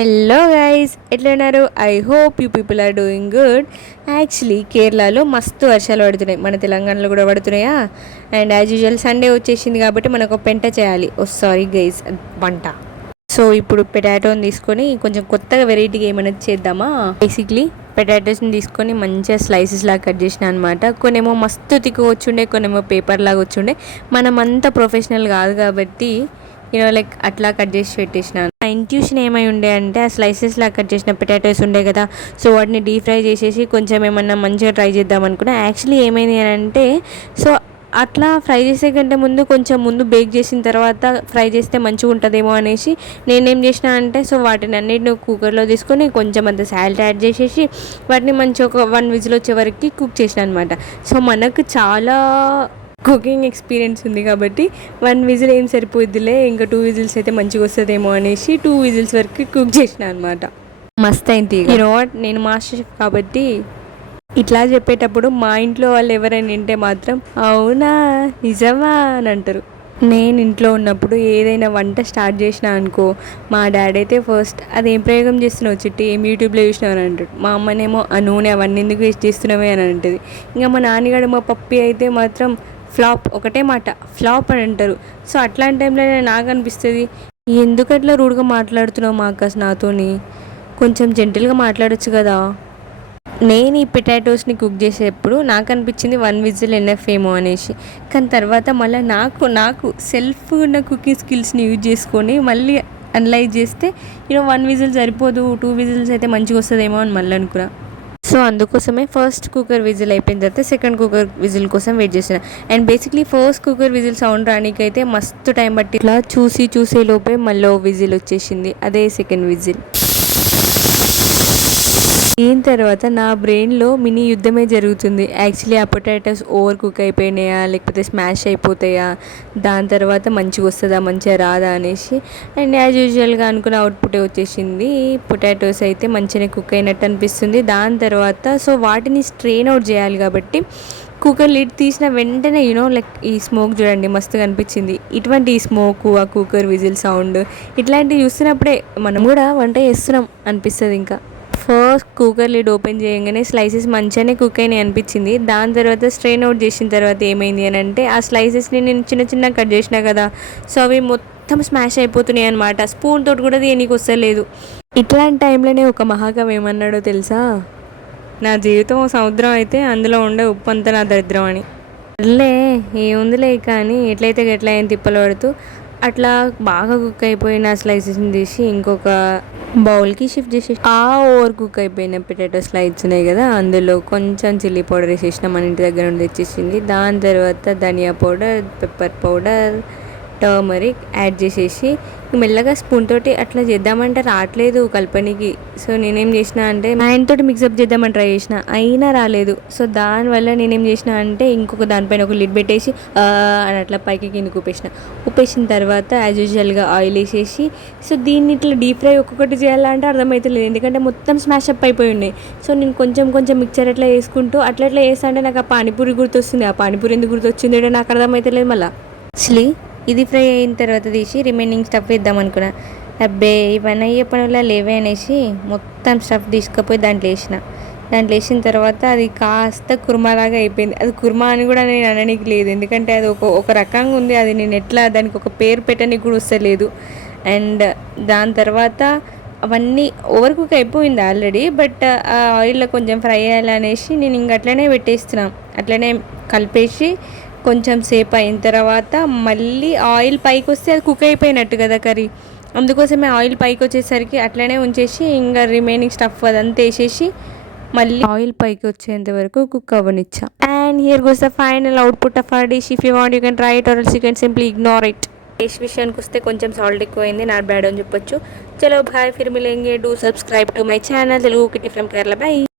Hello guys ఎట్లున్నారు I hope you people are doing good actually కేరళలో మస్తు వర్షాలు పడుతున్నాయి. మన తెలంగాణలో కూడా పడుతున్నాయా? అండ్ యాజ్ యూజువల్ సండే వచ్చేసింది కాబట్టి మనకు పెంట చేయాలి. ఓ సారీ గైస్ వంట. సో ఇప్పుడు పెటాటోని తీసుకొని కొంచెం కొత్తగా వెరైటీగా ఏమైనా చేద్దామా? బేసిక్లీ పెటాటోస్ని తీసుకొని మంచిగా స్లైసెస్ లాగా కట్ చేసిన అనమాట కొన్నేమో మస్తు తిక్కు వచ్చుండే కొన్నేమో పేపర్ లాగా వచ్చుండే. మనం అంత ప్రొఫెషనల్ కాదు కాబట్టి యూనో లైక్ అట్లా కట్ చేసి పెట్టేసిన నా ఇంట్యూషన్ ఏమై ఉండే అంటే ఆ స్లైసెస్ లా కట్ చేసిన పొటాటోస్ ఉండే కదా. సో వాటిని డీప్ ఫ్రై చేసేసి కొంచెం ఏమన్నా మంచిగా ట్రై చేద్దాం అనుకున్నా. యాక్చువల్లీ ఏమైంది అని అంటే సో అట్లా ఫ్రై చేసే కంటే ముందు కొంచెం ముందు బేక్ చేసిన తర్వాత ఫ్రై చేస్తే మంచిగా ఉంటుందేమో అనేసి నేనేం చేసిన అంటే సో వాటిని అన్నిటిని కుక్కర్లో తీసుకొని కొంచెం అంత సాల్ట్ యాడ్ చేసేసి వాటిని మంచి ఒక వన్ విజిల్ వచ్చే వరకు కుక్ చేసిన అనమాట సో మనకు చాలా కుకింగ్ ఎక్స్పీరియన్స్ ఉంది కాబట్టి వన్ విజిల్ ఏం సరిపోద్దిలే ఇంకా టూ విజిల్స్ అయితే మంచిగా వస్తుందేమో అనేసి టూ విజిల్స్ వరకు కుక్ చేసిన అనమాట మస్త్ అయింది యూనో నేను మాస్టర్ షెఫ్ కాబట్టి ఇట్లా చెప్పేటప్పుడు మా ఇంట్లో వాళ్ళు ఎవరైనా వింటే మాత్రం అవునా నిజమా అని అంటారు. నేను ఇంట్లో ఉన్నప్పుడు ఏదైనా వంట స్టార్ట్ చేసినా అనుకో మా డాడీ అయితే ఫస్ట్ అదేం ప్రయోగం చేస్తున్నావు చిట్టి? ఏం యూట్యూబ్లో చూసినావు? అని అంటాడు. మా అమ్మనేమో ఆ నూనె అవన్నీ ఎందుకు వేస్ట్ చేస్తున్నావే? అని అంటుంది. ఇంకా మా నాన్నగాడు మా పప్పి అయితే మాత్రం ఫ్లాప్ ఒకటే మాట ఫ్లాప్ అని అంటారు. సో అట్లాంటి టైంలో నాకు అనిపిస్తుంది ఎందుకు అట్లా రూడ్గా మాట్లాడుతున్నావు మా అక్క నాతోని? కొంచెం జెంటిల్గా మాట్లాడొచ్చు కదా. నేను ఈ పొటాటోస్ని కుక్ చేసేటప్పుడు నాకు అనిపించింది వన్ విజిల్ ఎన్ఎఫ్ ఏమో అనేసి. కానీ తర్వాత మళ్ళీ నాకు నాకు సెల్ఫ్ ఉన్న కుకింగ్ స్కిల్స్ని యూజ్ చేసుకొని మళ్ళీ అనలైజ్ చేస్తే యూనో వన్ విజిల్ సరిపోదు టూ విజిల్స్ అయితే మంచిగా వస్తుందేమో అని మళ్ళీ అనుకున్నా. సో అందుకోసమే ఫస్ట్ కుక్కర్ విజిల్ అయిపోయిన తర్వాత సెకండ్ కుక్కర్ విజిల్ కోసం వెయిట్ చేసిన and basically first cooker whistle sound రానికైతే మస్తు టైం పట్టి ఇట్లా చూసి చూసే లోపే మళ్ళీ విజిల్ వచ్చేసింది. అదే సెకండ్ విజిల్. దీని తర్వాత నా బ్రెయిన్లో మినీ యుద్ధమే జరుగుతుంది. యాక్చువల్లీ ఆ పొటాటోస్ ఓవర్ కుక్ అయిపోయినాయా లేకపోతే స్మాష్ అయిపోతాయా దాని తర్వాత మంచిగా వస్తుందా మంచిగా రాదా అనేసి అండ్ యాజ్ యూజువల్గా అనుకున్న అవుట్పుటే వచ్చేసింది. పొటాటోస్ అయితే మంచిగా కుక్ అయినట్టు అనిపిస్తుంది. దాని తర్వాత సో వాటిని స్ట్రెయిన్ అవుట్ చేయాలి కాబట్టి కుక్కర్ లిడ్ తీసిన వెంటనే యూనో లైక్ ఈ స్మోక్ చూడండి మస్తుగా అనిపించింది ఇటువంటి ఈ స్మోక్ ఆ కుక్కర్ విజిల్ సౌండ్ ఇట్లాంటివి చూస్తున్నప్పుడే మనం కూడా వంట చేస్తున్నాం అనిపిస్తుంది ఇంకా. ఫస్ట్ కుక్కర్ లిడ్ ఓపెన్ చేయగానే స్లైసెస్ మంచిగానే కుక్ అయినాయి అనిపించింది. దాని తర్వాత స్ట్రెయిన్ అవుట్ చేసిన తర్వాత ఏమైంది అని అంటే ఆ స్లైసెస్ని నేను చిన్న చిన్న కట్ చేసిన కదా సో అవి మొత్తం స్మాష్ అయిపోతున్నాయి అనమాట స్పూన్ తోటి కూడా దేనికి వస్తలేదు. ఇట్లాంటి టైంలోనే ఒక మహాకవి ఏమన్నాడో తెలుసా? నా జీవితం సముద్రం అయితే అందులో ఉండే ఉప్పు అంతా నా దరిద్రం అని. లే ఏముందిలే కానీ ఎట్లయితే గట్ల ఏం తిప్పలు పడుతూ అట్లా బాగా కుక్ అయిపోయిన స్లైసెస్ని తీసి ఇంకొక బౌల్కి షిఫ్ట్ చేసేసి ఆ ఓవర్ కుక్ అయిపోయిన పొటాటో స్లైడ్స్ ఉన్నాయి కదా అందులో కొంచెం చిల్లీ పౌడర్ వేసేసిన మన ఇంటి దగ్గర నుండి తెచ్చేసింది. దాని తర్వాత ధనియా powder pepper powder turmeric add చేసేసి మెల్లగా స్పూన్ తోటి అట్లా చేద్దామంటే రావట్లేదు కల్పనికి. సో నేనేం చేసిన అంటే ఆయనతోటి మిక్సప్ చేద్దామని ట్రై చేసిన అయినా రాలేదు. సో దానివల్ల నేనేం చేసిన అంటే ఇంకొక దానిపైన ఒక లిడ్ పెట్టేసి అని అట్లా పైకి కిందకి ఉప్పేసిన ఉపేసిన తర్వాత యాజ్ యూజువల్గా ఆయిల్ వేసేసి సో దీన్ని ఇట్లా డీప్ ఫ్రై ఒక్కొక్కటి చేయాలంటే అర్థమవుతలేదు ఎందుకంటే మొత్తం స్మాష్ అప్ అయిపోయి ఉన్నాయి. సో నేను కొంచెం కొంచెం మిక్చర్ అట్లా వేసుకుంటూ అట్లా అట్లా వేస్తా అంటే నాకు ఆ పానీపూరి గుర్తొస్తుంది. ఆ పానీపూరి ఎందుకు గుర్తొచ్చింది నాకు అర్థమవుతలేదు మళ్ళీ. యాక్చువల్లీ ఇది ఫ్రై అయిన తర్వాత తీసి రిమైనింగ్ స్టఫ్ వేద్దాం అనుకున్నా. అబ్బే ఇవన్నీ అయ్యే పనులా లేవే అనేసి మొత్తం స్టఫ్ తీసుకుపోయి దాంట్లో వేసిన. దాంట్లో వేసిన తర్వాత అది కాస్త కుర్మాలాగా అయిపోయింది. అది కుర్మా అని కూడా నేను అనడానికి లేదు. ఎందుకంటే అది ఒక ఒక రకంగా ఉంది. అది నేను ఎట్లా దానికి ఒక పేరు పెట్టడానికి కూడా వస్తలేదు. అండ్ దాని తర్వాత అవన్నీ ఓవర్ కుక్ అయిపోయింది ఆల్రెడీ. బట్ ఆ ఆయిల్లో కొంచెం ఫ్రై అనేసి నేను ఇంక అట్లనే పెట్టేస్తున్నాను అట్లనే కలిపేసి కొంచెం సేపు అయిన తర్వాత మళ్ళీ ఆయిల్ పైకి వస్తే అది కుక్ అయిపోయినట్టు కదా కర్రీ. అందుకోసమే ఆయిల్ పైకి వచ్చేసరికి అట్లనే ఉంచేసి ఇంకా రిమైనింగ్ స్టఫ్ అదంతా వేసేసి మళ్ళీ ఆయిల్ పైకి వచ్చేంత వరకు cook అవ్వనిచ్చా. And here goes the final output of our dish if you want you can try it or you can simply ignore it taste విషయానికి వస్తే కొంచెం సాల్ట్ ఎక్కువైంది. నాట్ బ్యాడ్ అని చెప్పొచ్చు. చలో బాయ్ ఫిర్ మిలేంగే do subscribe to my channel Telugu Kitty from Kerala bye